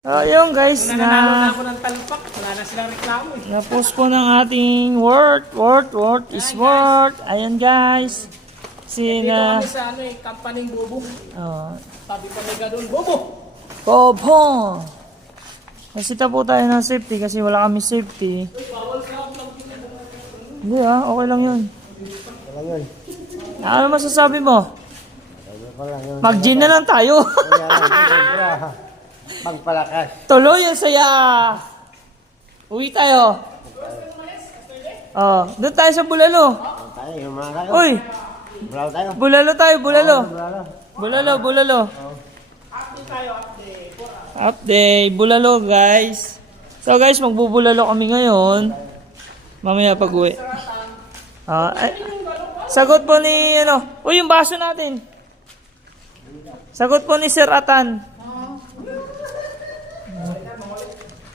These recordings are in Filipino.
Ayun guys, Nananalo na ako ng talpak. Wala na silang reklamo eh. na-post po ng ating work is work. Ayan guys. Dito Sina kami sa kampaning Bobo. oh, Sabi pa may ganun, Bobo! Bobo. Nasita po tayo ng safety kasi wala kami safety. Hindi okay lang yun. Ano masasabi mo? Mag-gin na lang tayo. Pagpalakas. Tuloy ang saya. Uwi tayo. Oh, doon tayo sa Bulalo. Tayo, humaga tayo. Uy, Bravo tayo. Bulalo tayo, Bulalo. Bravo. Bulalo. Update, Bulalo guys. So guys, magbubulalo kami ngayon. Mamaya pag-uwi. Sagot po ni Uy, yung baso natin. Sagot po ni Sir Atan.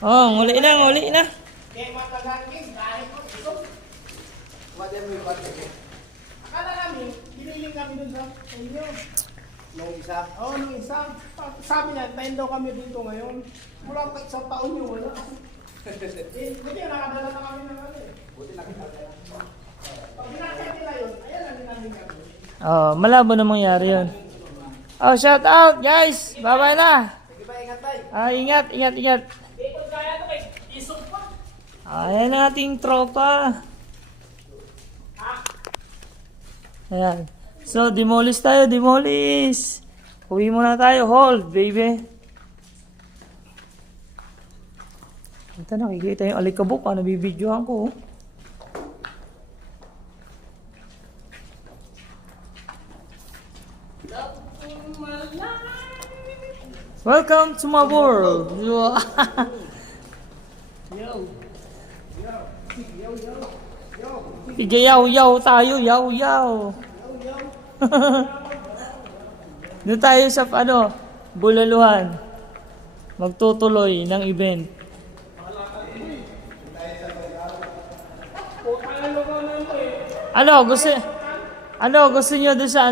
Oh, nguli na. Akala namin, biniling kami dun sa inyo. Nung isa. Oo, nung isa. Sabi niya, tayo daw kami dito ngayon. Mula pa isang taon yun, wala. Buti nakadala na kami ng ano eh. Buti nakadala. Pag pinakit nila yun, ayan lang din namin kami. Oh, malabo na mangyari yun. Oh, shout out guys. Bye-bye na. Sige ba, ingat tayo. Ingat. Dito kaya ito kay isok pa. Ayan ang ating tropa. Ayan. So, demolish tayo. Uwi muna tayo. Hold, baby. Ito, nakikita yung alikabok. Nabibidyohan ko. Welcome to my world. Yaw tayo, yaw. Doon tayo sa Bulaluhan. Magtutuloy ng event. Gusto niyo doon sa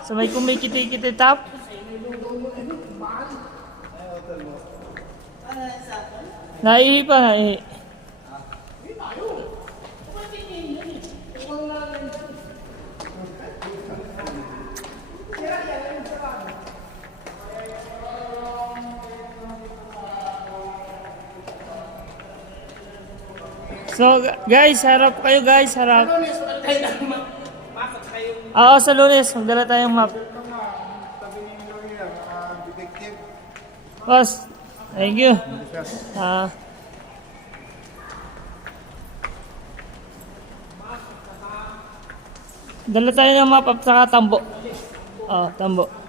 Sa may kumikiti-kiti top? Naihi pa. So guys, harap kayo guys, harap. Oo, sa Lunes, magdala tayong map. Boss, thank you. Dala tayo ng map at saka tambo. Tambo.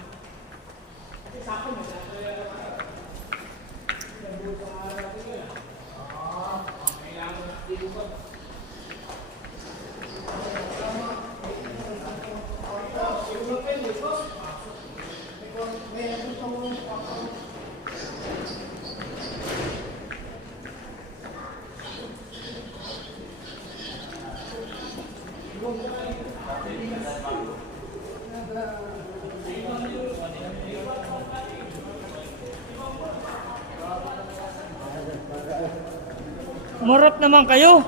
Marap naman kayo.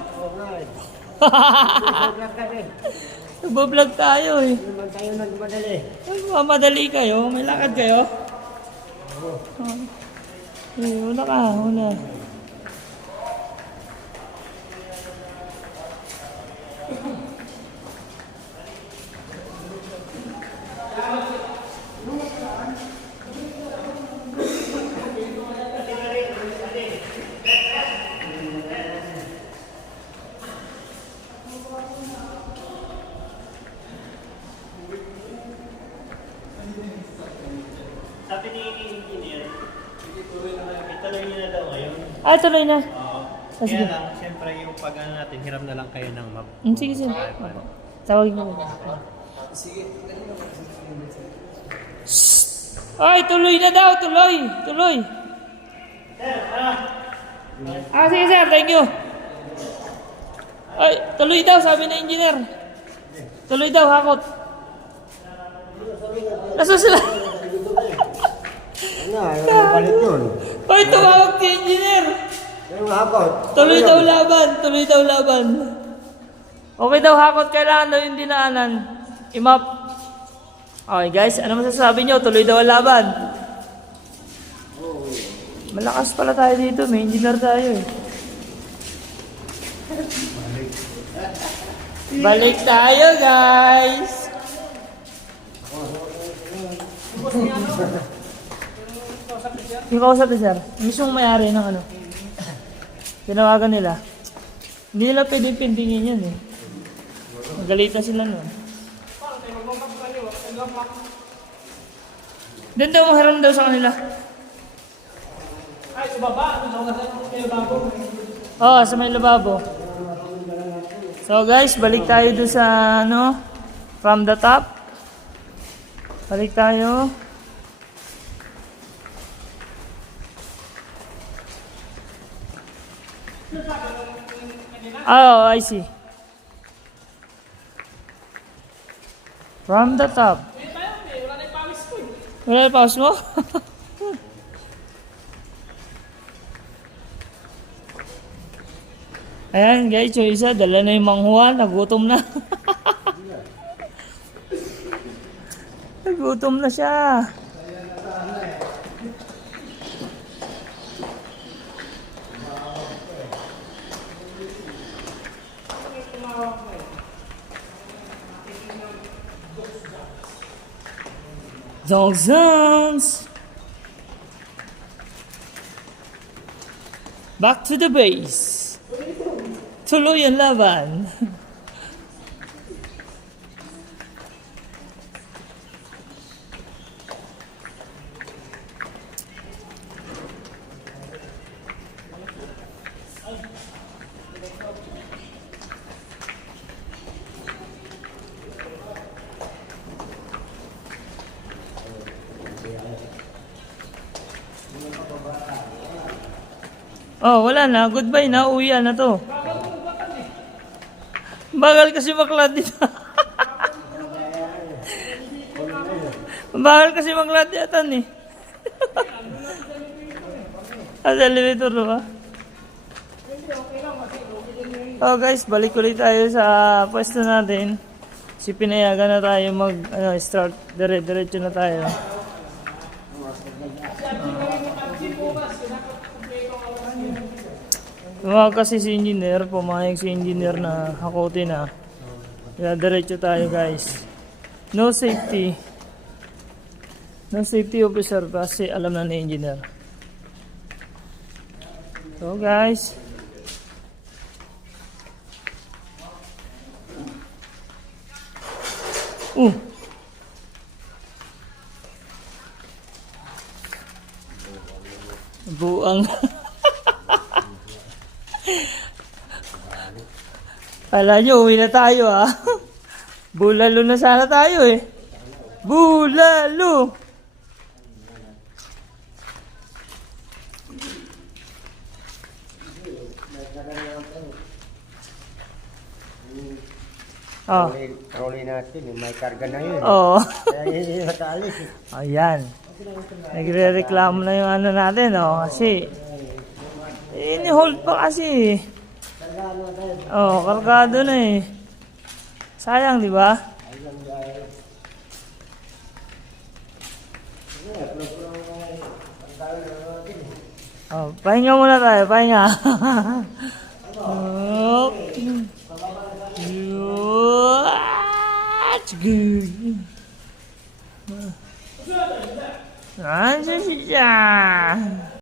Nagbablog tayo eh. Naman tayo nagmadali. Madali kayo? May lakad kayo? Una. Sabi ni engineer, ituloy niyo na daw ngayon. Tuloy na. Kaya lang, siyempre yung pag natin, hiram na lang kayo ng map. Sige. Tawagin mo. Ay, tuloy na daw, tuloy. Sige sir, thank you. Ay, tuloy daw, sabi ng engineer. Tuloy daw, hakot. Nasa sila? Ano, yung balik yun. Hoy, tumawag si engineer! Yung hapon. Tuloy daw laban, tuloy daw laban. Okay daw hakot, kailangan daw yung dinaanan. Imap. Okay guys, ano masasabi nyo? Tuloy daw ang laban. Malakas pala tayo dito, may engineer tayo eh. Balik tayo guys! Yung kausap ni sir, mismong may-ari ng ano. Tinawagan nila. Hindi nila pwedeng pindingin yan eh. Magalit na sila nun. Doon daw maharam daw sa kanila. Ay, sa baba. Sa baba. Oo, sa may lababo. So guys, balik tayo doon sa ano, from the top. Balik tayo. Oh, I see. From the top. Wala yung pause mo? Ayan guys, yung isa, dala na yung manghuan, nagutom na. Nagutom na siya. Zongs! Back to the base. Tuloy ang laban. Oh, wala na. Goodbye na. Uwian na to. Bagal kasi maklad dito. Bagal kasi maklad dito eh. Sa elevator ba? Oh guys, balik ulit tayo sa pwesto natin. Si pinayagan na tayo start. Diretso na tayo. Tumawag kasi si engineer, pumayag si engineer na hakotin na. Kaya diretso tayo guys. No safety. No safety officer kasi alam na ni engineer. So guys. Buang. Kala nyo, uwi na tayo ah. Bulalo na sana tayo eh. Bulalo! Oh. Trolley natin, may karga na yun. Oo. Kaya hindi nakaalis. Ayan. Nagre-reklamo na yung ano natin, oh. Kasi, ini-hold pa kasi. Oh, kargado na eh. Sayang, di ba? Oh, pahinga muna tayo, pahinga. Oh. That's good. Nandiyan siya.